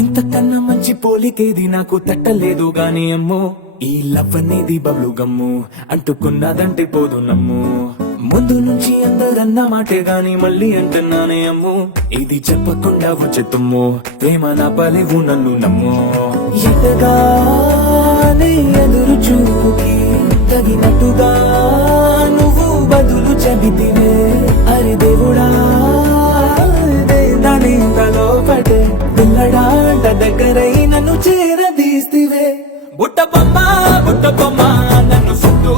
ఇంతకన్నా మంచి పోలికేది నాకు తట్టలేదు గాని అమ్మో, ఈ లవ్ అనేది బబ్లు గమ్ము అంటుకున్నదంటే పోదు నమ్ము. ముందు నుంచి అందరన్న మాటే గాని మళ్ళీ అంటున్నానే అమ్ము, ఇది చెప్పకుండా వచ్చే తుమ్ము, ప్రేమ నా పలేవు నన్ను నమ్ము. ఎటగానే ఎదురు చూకి తగినట్టుగా నువ్వు బదులు చెబితివే, అరే దేవుడా దాని తలో పడే పిల్లడాంట దగ్గరై నన్ను చేరదీస్తివే. బుట్ట బొమ్మ నన్ను చుట్టూ